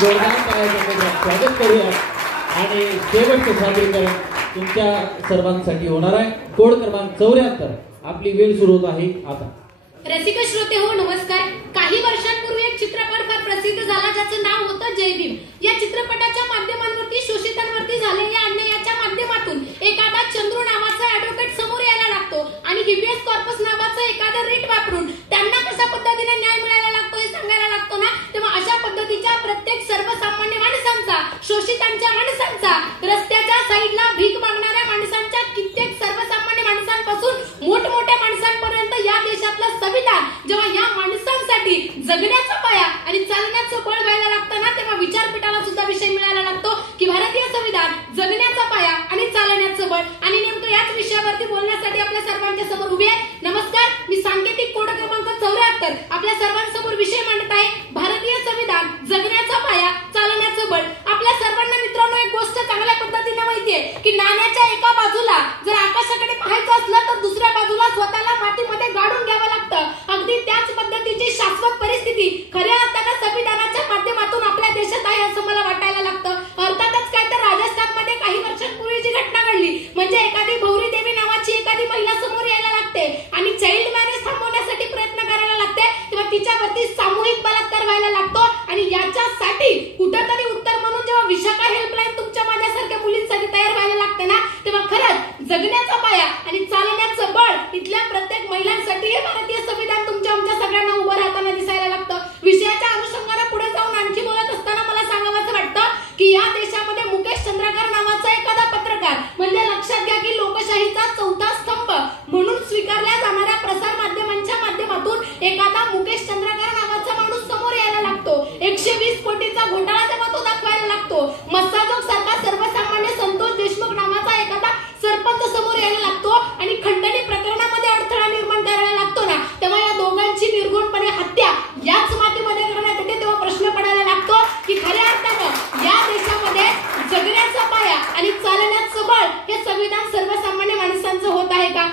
जोरदार टाळ्यांच्या स्वागत करूया आणि शेवटचे सादरीकरण तुमच्या सर्वांसाठी होणार आहे। कोड क्रमांक 74 आपली वेळ सुरू होत आहे आता। रसिक श्रोते हो नमस्कार। काही वर्षांपूर्वी एक चित्रपट फार प्रसिद्ध झाला ज्याचं नाव होतं जय भीम। या चित्रपटाच्या माध्यमांवरती शोषितांवरती झालेल्या अन्यायाच्या माध्यमातून एखादा चंद्रू नावाचा ऍडव्होकेट समोर यायला लागतो आणि हिबियस कॉर्पस नावाचं एखादं रीट वापरून त्यांना कशा पद्धतीने न्याय मिळायला लागतो हे सांगायला लागतो ना। तेव्हा अशा पद्धतीच्या प्रत्येक सर्वसामान्य माणसांचा, शोषितांच्या माणसांचा, रस्त्याच्या साईडला भीक मागणाऱ्या माणसांच्या, कित्येक सर्वसामान्य माणसांपासून मोठमोठ्या माणसांपर्यंत या देशातलं संविधान जेव्हा या माणसांसाठी जगण्याचा पाया आणि चालण्याचं बळ व्हायला लागतं ना, तेव्हा विचारपीठाला सुद्धा विषय मिळायला लागतो की भारतीय संविधान जगण्याचा पाया आणि चालण्याचं बळ। आणि नेमकं याच विषयावरती बोलण्यासाठी आपल्या सर्वांच्या समोर उभी आहे। नमस्कार, मी सांकेतिक कोड क्रमांक 74 आपल्या सर्वांसमोर विषय मांडत आहे, भारतीय संविधान जगण्याचा पाया चालण्याचं बळ। आपल्या सर्वांना मित्रांनो एक गोष्ट चांगल्या पद्धतीने माहितीये की नाण्याच्या एका बाजूला जर आकाशाकडे पाहायचं असलं तर दुसऱ्या बाजूला स्वतःला मातीमध्ये गाडून घ्यावं लागतं। अगदी त्याच पद्धतीची शाश्वत परिस्थिती खऱ्या अर्थानं संविधानाच्या माध्यमातून आपल्या देशात आहे असं मला वाटायला लागतं। अर्थातच काय तर राजस्थानमध्ये काही वर्षांपूर्वी जी घटना घडली म्हणजे एखादी भौरी देवी नावाची एखादी महिला समोर यायला लागते आणि चाइल्ड मॅरेज थांबवण्यासाठी प्रयत्न करायला लागते, तेव्हा तिच्यावरती सामूहिक बलात्कार व्हायला लागतो। आणि याच्यासाठी कुठेतरी उत्तर म्हणून जेव्हा विशाखा हेल्पलाईन तुमच्या माझ्यासारख्या मुलींसाठी तयार व्हायला लागते ना, तेव्हा खरंच जगण्याचा पाया आणि चालण्याचं बळ इथल्या प्रत्येक महिलांसाठी हे भारतीय संविधान तुमच्या आमच्या सगळ्यांना उभं राहताना दिसायला लागतं। विषयाच्या अनुषंगाने पुढे जाऊन आणखी बोलत असताना मला सांगावंसं वाटतं की या देशामध्ये मुकेश चंद्रकर नावाचा एखादा पत्रकार म्हणजे लक्षात घ्या की लोकशाहीचा चौथा स्तंभ म्हणून स्वीकारल्या जाणाऱ्या प्रसार माध्यमांच्या माध्यमातून एखादा मुकेश चंद्रकर नावाचा माणूस समोर यायला लागतो। 120 कोटीचा घोटाळा तेव्हा तो दाखवायला लागतो। मस्साजोग सारखा सर्वसामान्य संतोष देशमुख नावाचा एखादा सरपंच समोर यायला लागतो आणि खंडणी प्रकरणामध्ये अडथळा निर्माण करायला लागतो ना, तेव्हा या दोघांची निर्गुणपणे हत्या याच मातीमध्ये करण्यात येते। तेव्हा प्रश्न पडायला लागतो की खऱ्या अर्थानं या देशामध्ये जगण्याचा पाया आणि चालण्याचं बळ हे संविधान सर्वसामान्य माणसांचं होत आहे का?